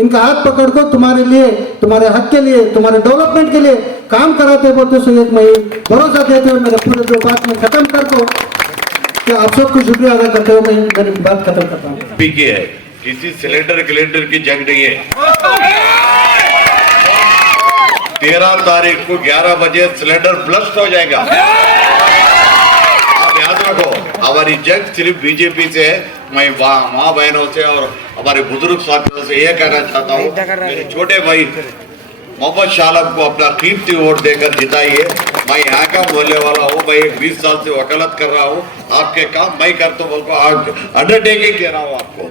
इनका हाथ पकड़ को तुम्हारे लिए, तुम्हारे हक के लिए, तुम्हारे डेवलपमेंट के लिए काम कराते बोलते सो एक मैं भरोसा देते हुए मेरे पूरे 2 बात में खत्म कर दो कि आप सबको शुक्रिया अदा करते हुए मैं मेरी बात खत्म करता हूँ। है किसी सिलेंडर की जंग नहीं है। 13 तारीख को 11 बजे सिलेंडर ब्लास्ट हो जाएगा। आप याद रखो, हमारी जंग सिर्फ बीजेपी से है। मैं माँ बहनों से और हमारे बुजुर्ग साथियों से यह कहना चाहता हूँ, मेरे छोटे भाई मोहम्मद शालम को अपना कीमती वोट देकर जिताइए। मैं यहाँ का बोलने वाला हूँ, मैं 20 साल से वकालत कर रहा हूँ। आपके काम मैं करता हूँ, अंडरटेकिंग दे रहा हूँ आपको।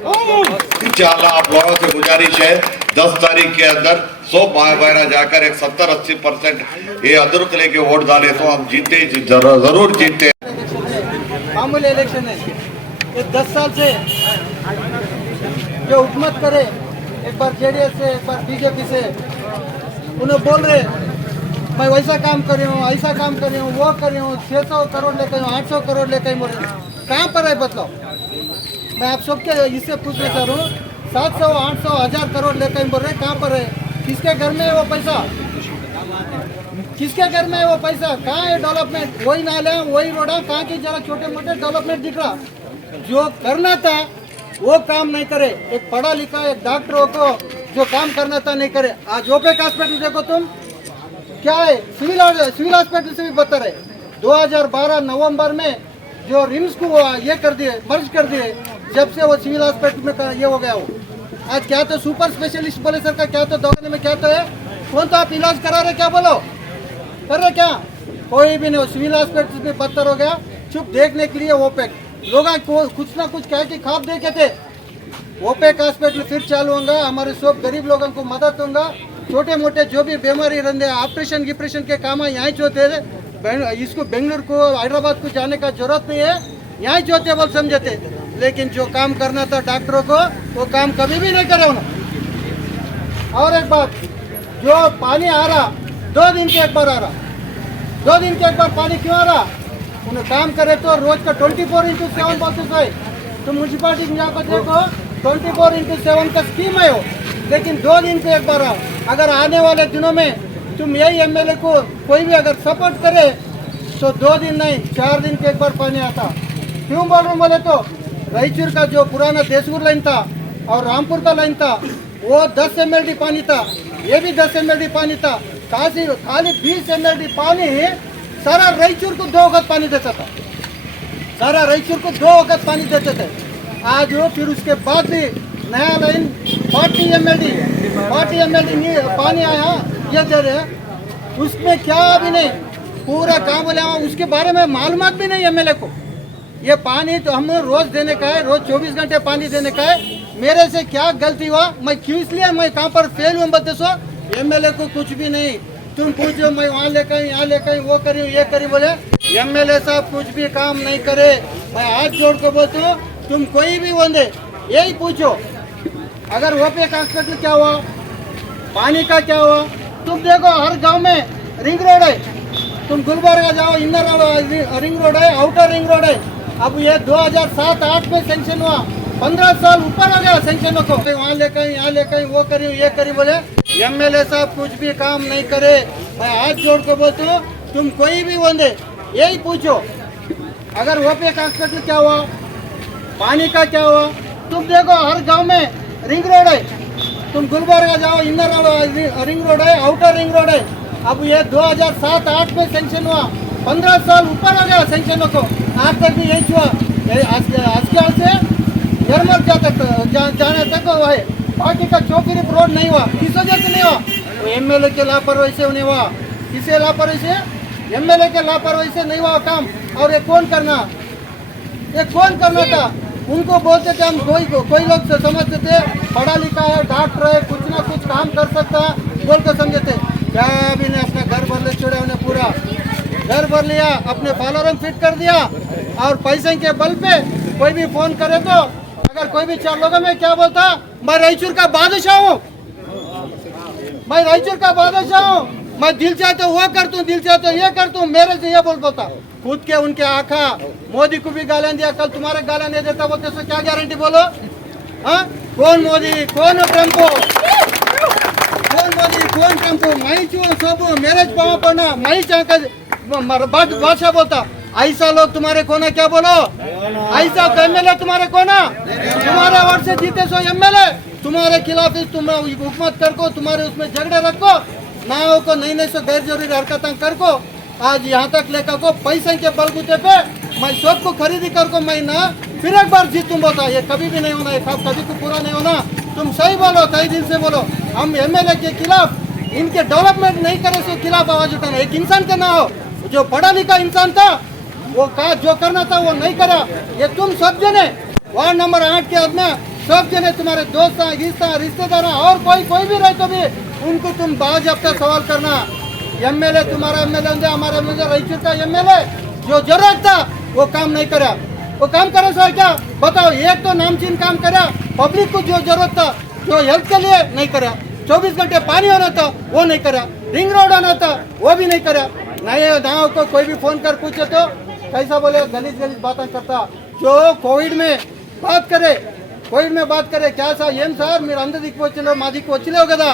इंशाल्लाह आप लोगों से गुजारिश है, 10 तारीख के अंदर 100 बहना जाकर एक 70-80% ये अदरुक लेके वोट डाले तो हम जीते, जरूर जीते। मामूली इलेक्शन है, ये 10 साल से जो हुकूमत करे, एक बार जेडीएस से, एक बार बीजेपी से, उन्हें बोल रहे मैं वैसा काम कर रही हूँ, ऐसा काम कर रही हूँ, वो कर रही हूँ, 600 करोड़ लेकर 800 करोड़ लेकर बोल रहे कहाँ पर है बतलाओ। मैं आप सबके इससे पूछना चाह रहा हूँ, 700, 800, 1000 करोड़ लेकर बोल रहे कहाँ पर है? किसके घर में है वो पैसा? किसके घर में है वो पैसा? कहाँ है डेवलपमेंट? वही नाला, वही रोड़ा, कहाँ की जरा छोटे मोटे डेवलपमेंट दिख रहा। जो करना था वो काम नहीं करे। एक पढ़ा लिखा एक डॉक्टर को जो काम करना था नहीं करे। आज ओपेक हॉस्पिटल देखो तुम, क्या है, सिविल हॉस्पिटल से भी बदतर है। 2012 नवंबर में जो रिम्स को ये कर दिए, मर्ज कर दिए, जब से वो सिविल हॉस्पिटल में ये हो गया वो। आज क्या तो सुपर स्पेशलिस्ट बोले सर का, क्या तो दवाखाने में क्या तो है, कौन तो आप इलाज करा रहे, क्या बोलो कर रहे, क्या कोई भी नहीं। सिविल हॉस्पिटल में बदतर हो गया। चुप देखने के लिए ओपेक लोग को कुछ ना कुछ कह के खाप देखे थे। ओपेक हॉस्पिटल फिर चालू होगा, हमारे सब गरीब लोगों को मदद होगा। छोटे मोटे जो भी बीमारी रहते हैं, ऑपरेशन गिपरेशन के काम यहाँ होते हैं। इसको बेंगलुरु को हैदराबाद को जाने का जरूरत नहीं है, यहाँ होते बोल समझे थे। लेकिन जो काम करना था डॉक्टरों को, वो काम कभी भी नहीं करे उन्होंने। और एक बात, जो पानी आ रहा 2 दिन के एक बार आ रहा, 2 दिन के एक बार पानी क्यों आ रहा? उन्हें काम करे तो रोज का 24x7 बसेस है। तो म्यूनसिपालिटी में जाकर देखो 24x7 का स्कीम है वो, लेकिन 2 दिन के एक बार आओ। अगर आने वाले दिनों में तुम यही एमएलए को कोई भी अगर सपोर्ट करे तो 2 दिन नहीं 4 दिन के एक बार पानी आता। क्यों बोल रहा हूँ बोले तो, रायचूर का जो पुराना देशपुर लाइन था और रामपुर का लाइन था, वो 10 MLD पानी था, ये भी 10 MLD पानी था। खाली 20 MLD पानी सारा रायचूर को 2 वक्त पानी देता था, सारा रायचूर को 2 वक्त पानी देते थे। आज वो फिर उसके बाद भी नया लाइन 40 MLD पानी आया, ये दे रहे हैं। उसमें क्या भी नहीं, पूरा काम बोले उसके बारे में मालूमात भी नहीं एमएलए को। ये पानी तो हम रोज देने का है, रोज 24 घंटे पानी देने का है। मेरे से क्या गलती हुआ, मैं क्यों, इसलिए मैं कहाँ पर फेल हूँ बता। एमएलए को कुछ भी नहीं, तुम पूछो मैं वहाँ लेकर यहाँ लेकर वो करी ये करी, बोले एमएलए साहब कुछ भी काम नहीं करे। मैं हाथ जोड़ के बोलता हूँ, तुम कोई भी बंदे यही पूछो, अगर वो पे हॉस्पिटल क्या हुआ, पानी का क्या हुआ। तुम देखो हर गांव में रिंग रोड है, तुम गुलबर्गा जाओ इनर रिंग रोड है, आउटर रिंग रोड है। अब ये 2007-8 में सेंक्शन हुआ, 15 साल ऊपर हो गया सेंक्शन को। वहाँ लेकर यहाँ लेकर वो करी ये करी, बोले एमएलए साहब कुछ भी काम नहीं करे। मैं हाथ जोड़ के बोलता हूँ, तुम कोई भी बंदे यही पूछो, अगर वो पे हॉस्पिटल क्या हुआ, पानी का क्या हुआ। तुम देखो हर गांव में रिंग रोड है, तुम गुलबर्गा जाओ इनर रिंग रोड है, आउटर रिंग रोड है। अब ये 2007-8 में सेंक्शन हुआ, 15 साल ऊपर हो गया सेंक्शन को, आज तक भी यही हुआ। आज से निर्मल जाने तक है, बाकी का चौकीरी रोड नहीं हुआ। किस वजह से नहीं हुआ? तो एमएलए के लापरवाही से नहीं हुआ। किसे लापरवाही से? एमएलए के लापरवाही से नहीं हुआ काम। और ये कौन करना था? उनको बोलते थे हम, कोई लोग समझते थे पढ़ा लिखा है, डॉक्टर है, कुछ ना कुछ काम कर सकता है बोल के समझते। क्या भी ने अपना घर भर ले छोड़ा, उन्हें पूरा घर भर लिया, अपने फॉलोअर फिट कर दिया। और पैसे के बल पे कोई भी फोन करे तो, अगर कोई भी 4 लोगों में क्या बोलता, मैं रायचूर का बादशाह हूँ, मैं रायचूर का बादशाह हूँ, मैं दिल चाहते वो करता हूँ, दिल चाहते ये करता हूँ, मेरे से ये बोलता। खुद के उनके आखा मोदी को भी गालियां दिया, कल तुम्हारे गालियां नहीं देता बोलते, सो क्या गारंटी बोलो? हाँ, कौन मोदी, कौन ट्रम्प, कौन मोदी, कौन ट्रम्प? मैं चू सब मेरे पावा पड़ना, मैं चाह बादशाह बोलता। ऐसा लोग तुम्हारे कोना क्या बोलो, ऐसा एमएलए तुम्हारे कोना, तुम्हारे वोट से जीते सो एमएलए तुम्हारे खिलाफ तुम हुकूमत करको, तुम्हारे उसमें झगड़े रखो ना को, नहीं सो गैर जरूरी हरकतें करको। आज यहाँ तक लेकर को पैसे के बलबूते पे मैं सबको खरीदी करको, मैं ना फिर एक बार जीतूं बोलता। ये कभी भी नहीं होना, ये कभी को पूरा नहीं होना। तुम सही बोलो, सही दिल से बोलो। हम एमएलए के खिलाफ, इनके डेवलपमेंट नहीं करे सो खिलाफ आवाज उठाना। एक इंसान का ना हो, जो पढ़ा लिखा इंसान था वो का जो करना था वो नहीं करा। ये तुम सब जने वार्ड नंबर 8 के आदमी सब जने तुम्हारे दोस्त रिश्तेदार और कोई भी रहे तो भी उनको तुम बाज़ाब्ता सवाल करना। एमएलए तुम्हारा एमएलए, हमारा एमएलए, रायचूर का एमएलए जो जरूरत था वो काम नहीं करा। वो काम करे सो क्या बताओ? एक तो नामचीन काम करा, पब्लिक को जो जरूरत था, जो हेल्थ के लिए नहीं करा। 24 घंटे पानी होना था वो नहीं करा, रिंग रोड आना था वो भी नहीं करा। नए गाँव को कोई भी फोन कर पूछे तो कैसा बोले, गलीज बातें करता। जो कोविड में बात करे क्या సార్ ఏం సార్ మీరు అందరు దిక్కు వచ్చిన మా దిక్కు వచ్చిలేవు కదా,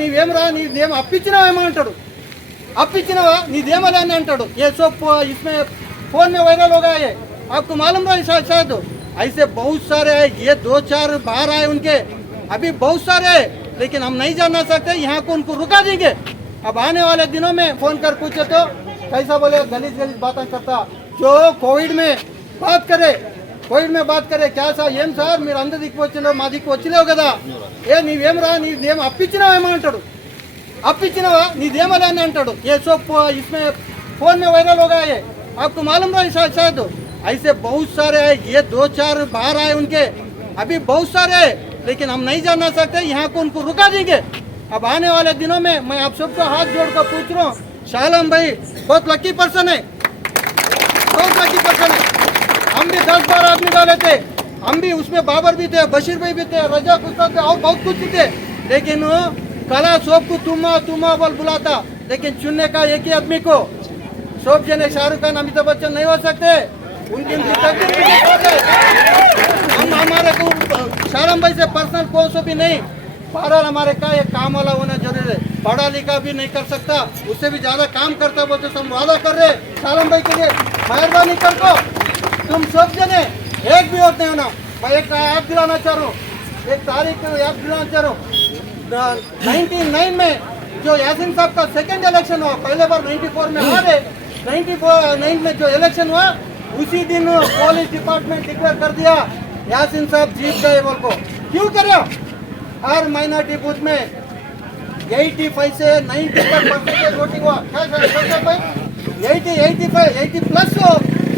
నీవేం రా, నీదేం అప్పించినావేమో అంటాడు, అప్పించినవా నీదేమని అని అంటాడు। ये सब इसमें फोन में वायरल हो गया है, आपको मालूम रहा शायद। ऐसे बहुत सारे है, ये 2-4 बाहर आए उनके, अभी बहुत सारे लेकिन हम नहीं जानना सकते यहाँ को उनको रुका देंगे। अब आने वाले दिनों में फोन कर पूछे तो कैसा बोले, गलीज गलीज बातें करता। जो कोविड में बात करे क्या सा ఏం సార్ మీరు అందరు దిక్కు వచ్చినారు మా దిక్కు వచ్చినావు కదా, నీవేం రా నీదేం అప్పించినావా ఏమంటాడు, అప్పించినావా నీదేమలే అని అంటాడు। ये सब इसमें फोन में वायरल हो गया है, आपको मालूम रहा शायद। ऐसे बहुत सारे है, ये 2-4 बाहर आए उनके, अभी बहुत सारे है, लेकिन हम नहीं जानना सकते यहाँ को उनको रुका देंगे। अब आने वाले दिनों में मैं आप सबको हाथ जोड़कर पूछ रहा हूँ, शाह आलम भाई बहुत लकी पर्सन है, बहुत लकी पर्सन है। हम भी 10-12 आदमी डाले थे, हम भी उसमें बाबर भी थे, बशीर भाई भी थे, रजा कुस्ता थे और बहुत कुछ थे, लेकिन कला सबको तुमा बोल बुलाता, लेकिन चुनने का एक ही आदमी को। सब जने शाहरुख खान अमिताभ बच्चन नहीं हो सकते, उनकी तकदीर भी नहीं होते। हम हमारे को शाह आलम भाई से पर्सनल कोई से भी नहीं, बहरहाल हमारे का एक काम वाला होना जरूरी है। पढ़ा लिखा भी नहीं कर सकता, उससे भी ज्यादा काम करता बोलते हम वादा कर रहे शाह आलम भाई के लिए, मेहरबानी कर दो तुम सब जने एक भी और नहीं होना। मैं एक याद दिलाना चाह रहा हूँ, एक तारीख याद दिलाना चाह रहा हूँ, 99 में जो यासीन साहब का सेकंड इलेक्शन हुआ, पहले बार 94 में हारे, 94 में जो इलेक्शन हुआ उसी दिन पुलिस डिपार्टमेंट डिक्लेयर कर दिया यासीन साहब जीत गए बोल को। क्यों करे, हर माइनॉरिटी बूथ में 85 से 95% वोटिंग हुआ, 80 प्लस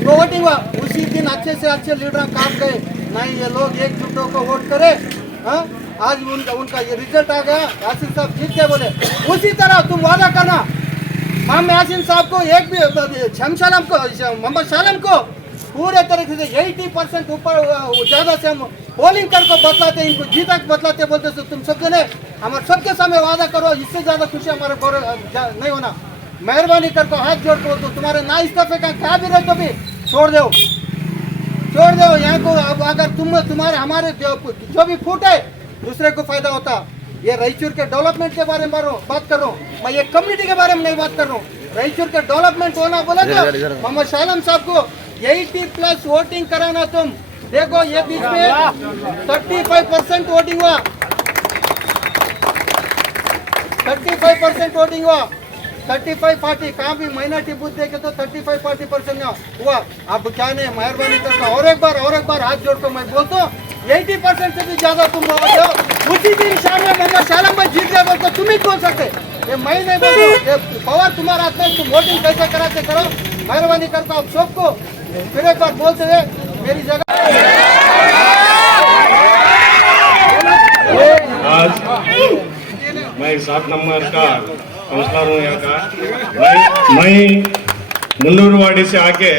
वोटिंग हुआ। उसी दिन अच्छे से अच्छे लीडर काम गए, नहीं ये लोग एकजुट होकर वोट करे। आज उनका ये रिजल्ट आ गया, यासीन साहब जीत गए बोले। उसी तरह तुम वादा करना, हम यासीन साहब को एक भी मोहम्मद शाह आलम को पूरे तरीके से 80% ऊपर ज्यादा से हम पोलिंग करके बतलाते, इनको जीता बतलाते बोलते। तुम सब जने हमारे सबके सामने वादा करो, इससे ज्यादा खुशी हमारे नहीं होना। मेहरबानी करके हाथ जोड़ को, तो तुम्हारे ना इस्तीफे का क्या भी रहे तो भी छोड़ दो यहाँ को। अब अगर तुम्हारे हमारे जो भी फूट है दूसरे को फायदा होता। ये रायचूर के डेवलपमेंट के बारे में बात कर रहा हूँ, मैं ये कम्युनिटी के बारे में नहीं बात कर रहा हूँ। रायचूर के डेवलपमेंट होना बोले तो मोहम्मद शाह आलम साहब को 80+ वोटिंग कराना। तुम देखो ये बीच में 35% वोटिंग हुआ, 35% वोटिंग हुआ, 35-40 कहाँ भी माइनॉरिटी बूथ देखे तो 35-40% हुआ। अब क्या नहीं, मेहरबानी करना और एक बार हाथ जोड़कर मैं बोलता हूँ 80% से भी ज्यादा तुम हो। उसी दिन शाम में मोहम्मद शाह आलम भाई जीत गए बोलते तुम ही बोल सकते, ये मैं नहीं बोलता। ये पावर तुम्हारा हाथ में, तुम वोटिंग कैसे कराते करो। मेहरबानी करता आप सबको फिर एक बार बोलते हुए मेरी जगह आज मैं 7 नंबर का काउंसलर हूँ यहाँ का। मैं मुन्नूरवाड़ी से आके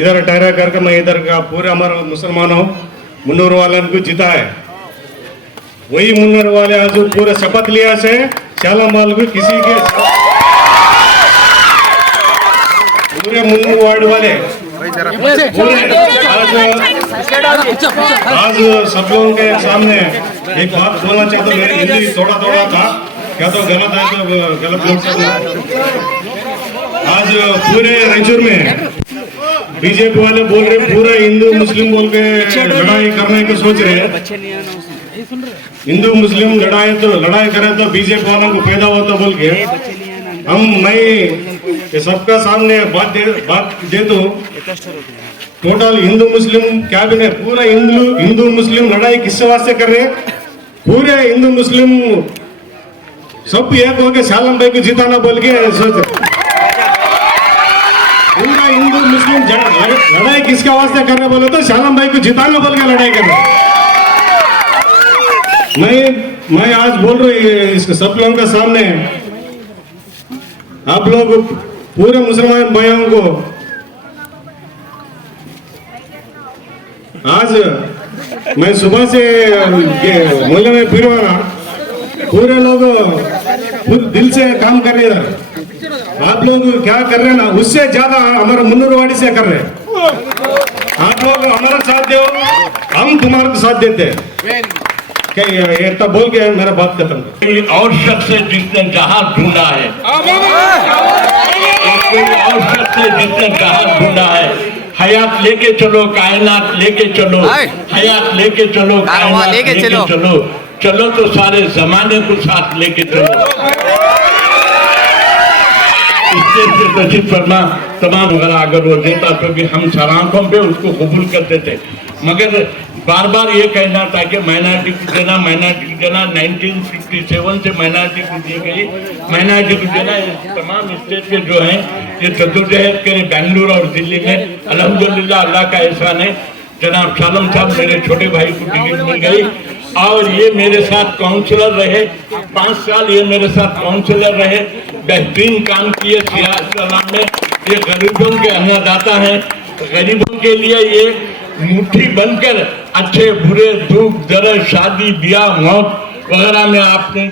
इधर ठहरा करके मैं इधर का पूरे हमारा मुसलमानों मुन्नूर वाले को जीता है। वही मुन्नूर वाले आज पूरे शपथ लिया से शालम वाल को किसी के पूरे मुन्नूर वार्ड वाले आज सब लोगों के सामने एक बात बोलना चाहता हूँ। मेरी हिंदी थोड़ा था, क्या तो गलत है तो गलत बोल सकता। आज पूरे रायचूर में बीजेपी वाले बोल रहे पूरा हिंदू मुस्लिम बोल के लड़ाई करने को सोच रहे हैं। हिंदू मुस्लिम लड़ाई करें तो बीजेपी वालों को फायदा होता बोल के मैं सबका सामने बात दे दो। टोटल हिंदू मुस्लिम कैबिनेट पूरा हिंदू मुस्लिम लड़ाई किससे वास्ते कर रहे हैं? पूरे हिंदू मुस्लिम सब एक होकर शाह आलम भाई को जिताना बोल के सोच रहे। पूरा हिंदू मुस्लिम लड़ाई किसके वास्ते कर रहे बोले तो शाह आलम भाई को जिताना बोल के लड़ाई कर रहे। मैं आज बोल रहा हूँ इसके सब लोगों के सामने, आप लोग पूरे मुसलमान भाइयों को आज मैं सुबह से मोहल्ले में फिर रहा, पूरे लोग पूरे दिल से काम कर रहे हैं। आप लोग क्या कर रहे हैं ना, उससे ज्यादा हमारे मुन्नूरवाड़ी से कर रहे हैं। आप लोग हमारा साथ दो, हम तुम्हारा साथ देते हैं। क्या बोल के मेरा बात खत्म। और शख्स जिसने जहाज ढूंढा है, और शख्स जिसने जहाज ढूंढा है। हयात लेके चलो, कायनात लेके चलो, हयात लेके चलो, कायनात लेके चलो। चलो तो सारे जमाने को साथ लेके चलो। स्टेज पे तशरीफ फरमा तमाम वगैरह अगर वो देता तो कि हम सराखों पे उसको कबूल करते थे, मगर बार बार ये कहना था कि माइनॉरिटी को देना 1957 से माइनॉरिटी को दी गई, माइनॉरिटी को देना। तमाम स्टेट के जो हैं ये जद्दोजहद करें बेंगलुरु और दिल्ली में, अल्हम्दुलिल्लाह अल्लाह का एहसान है। जनाब सालम साहब मेरे छोटे भाई को टिकट मिल गई और ये मेरे साथ काउंसलर रहे, 5 साल ये मेरे साथ काउंसलर रहे, बेहतरीन काम किए सियासत में। ये गरीबों के अन्नदाता हैं, गरीबों के लिए ये मुट्ठी बनकर अच्छे बुरे दुख दर्द शादी ब्याह मौत वगैरह में आपने